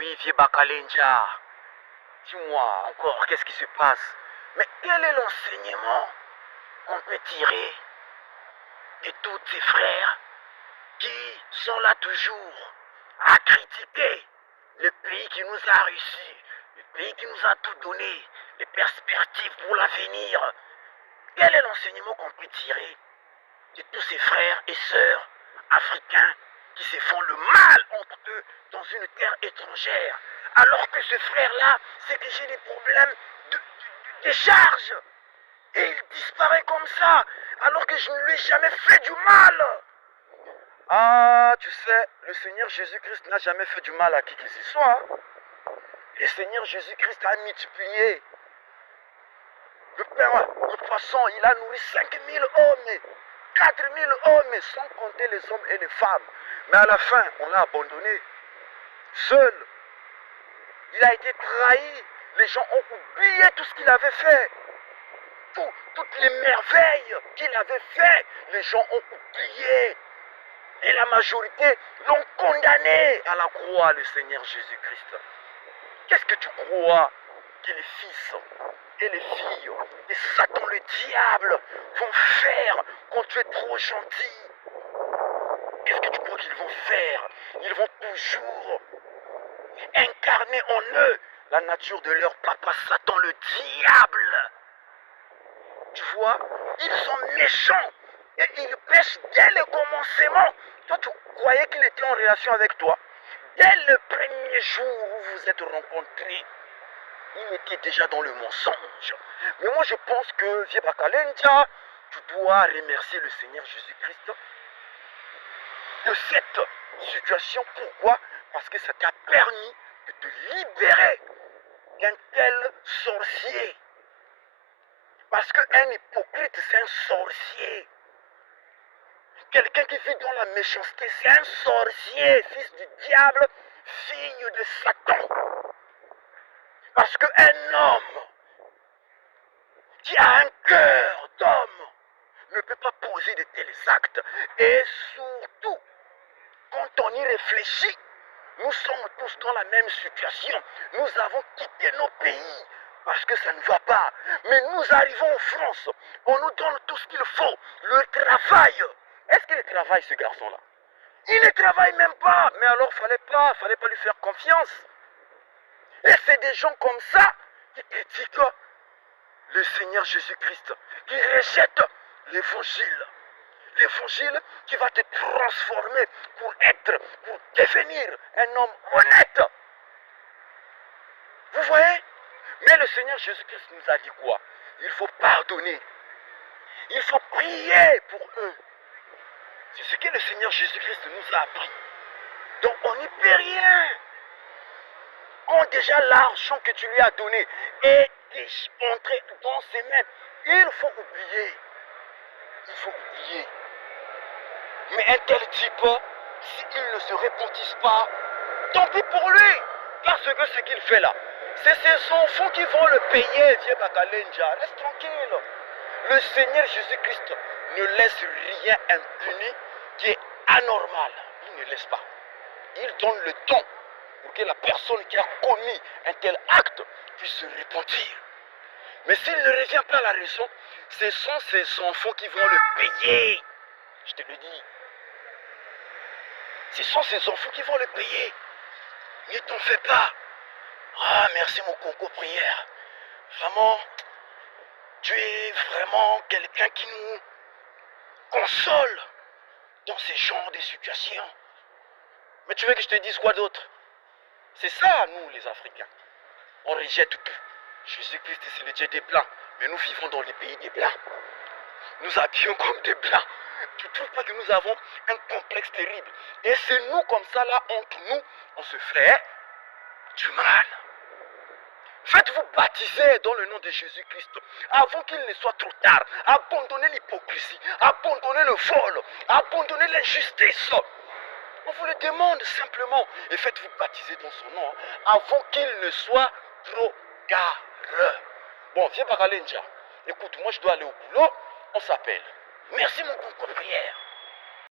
Oui, vieux Bakalenja, dis-moi encore, qu'est-ce qui se passe? Mais quel est l'enseignement qu'on peut tirer de tous ces frères qui sont là toujours à critiquer le pays qui nous a réussi, le pays qui nous a tout donné, les perspectives pour l'avenir? Quel est l'enseignement qu'on peut tirer de tous ces frères et sœurs africains qui se font le mal entre eux dans une terre étrangère, alors que ce frère-là, c'est que j'ai des problèmes de charge, et il disparaît comme ça, alors que je ne lui ai jamais fait du mal. Ah, tu sais, le Seigneur Jésus-Christ n'a jamais fait du mal à qui que ce soit. Le Seigneur Jésus-Christ a multiplié le pain, le poisson, il a nourri 5000 hommes, 4000 hommes, sans compter les hommes et les femmes. Mais à la fin, on l'a abandonné. Seul. Il a été trahi. Les gens ont oublié tout ce qu'il avait fait. Toutes les merveilles qu'il avait fait, les gens ont oublié. Et la majorité l'ont condamné à la croix, le Seigneur Jésus-Christ. Qu'est-ce que tu crois que les fils et les filles de Satan le diable vont faire quand tu es trop gentil? Qu'est-ce que tu crois qu'ils vont faire? Ils vont toujours incarner en eux la nature de leur papa Satan le diable. Tu vois, ils sont méchants et ils pêchent dès le commencement. Toi, tu croyais qu'il était en relation avec toi. Dès le premier jour où vous vous êtes rencontrés, il était déjà dans le mensonge. Mais moi, je pense que, vieux Bakalenja, tu dois remercier le Seigneur Jésus-Christ de cette situation. Pourquoi? Parce que ça t'a permis de te libérer d'un tel sorcier. Parce qu'un hypocrite, c'est un sorcier. Quelqu'un qui vit dans la méchanceté, c'est un sorcier, fils du diable, fille de Satan. Parce qu'un homme qui a un cœur d'homme ne peut pas poser de tels actes. Et surtout, quand on y réfléchit, nous sommes tous dans la même situation. Nous avons quitté nos pays parce que ça ne va pas. Mais nous arrivons en France, on nous donne tout ce qu'il faut, le travail. Est-ce qu'il travaille, ce garçon-là? Il ne travaille même pas. Mais alors, fallait pas lui faire confiance. Et c'est des gens comme ça qui critiquent le Seigneur Jésus-Christ, qui rejettent l'évangile. L'évangile qui va te transformer pour devenir un homme honnête. Vous voyez? Mais le Seigneur Jésus-Christ nous a dit quoi? Il faut pardonner. Il faut prier pour eux. C'est ce que le Seigneur Jésus-Christ nous a appris. Donc on n'y peut rien. Quand déjà l'argent que tu lui as donné est entré dans ses mains, il faut oublier. Il faut oublier. Mais un tel type, s'il ne se repentisse pas, tant pis pour lui. Parce que ce qu'il fait là, c'est ses enfants qui vont le payer, vieux Bakalenja. Reste tranquille. Le Seigneur Jésus-Christ ne laisse rien impuni qui est anormal. Il ne laisse pas. Il donne le temps pour que la personne qui a commis un tel acte puisse se repentir. Mais s'il ne revient pas à la raison, ce sont ses enfants qui vont le payer. Je te le dis. Ce sont ses enfants qui vont le payer. Ne t'en fais pas. Ah, merci mon concours prière. Vraiment, tu es vraiment quelqu'un qui nous console dans ce genre de situations. Mais tu veux que je te dise quoi d'autre? C'est ça, nous les Africains. On rejette tout. Jésus-Christ, c'est le Dieu des Blancs. Mais nous vivons dans les pays des Blancs. Nous habillons comme des Blancs. Tu ne trouves pas que nous avons un complexe terrible? Et c'est nous comme ça, là, entre nous, on se fait du mal. Faites-vous baptiser dans le nom de Jésus-Christ avant qu'il ne soit trop tard. Abandonnez l'hypocrisie, abandonnez le vol, abandonnez l'injustice. On vous le demande simplement. Et faites-vous baptiser dans son nom avant qu'il ne soit trop tard. Bon, viens Bakalenja. Écoute, moi je dois aller au boulot. On s'appelle. Merci mon concours prière.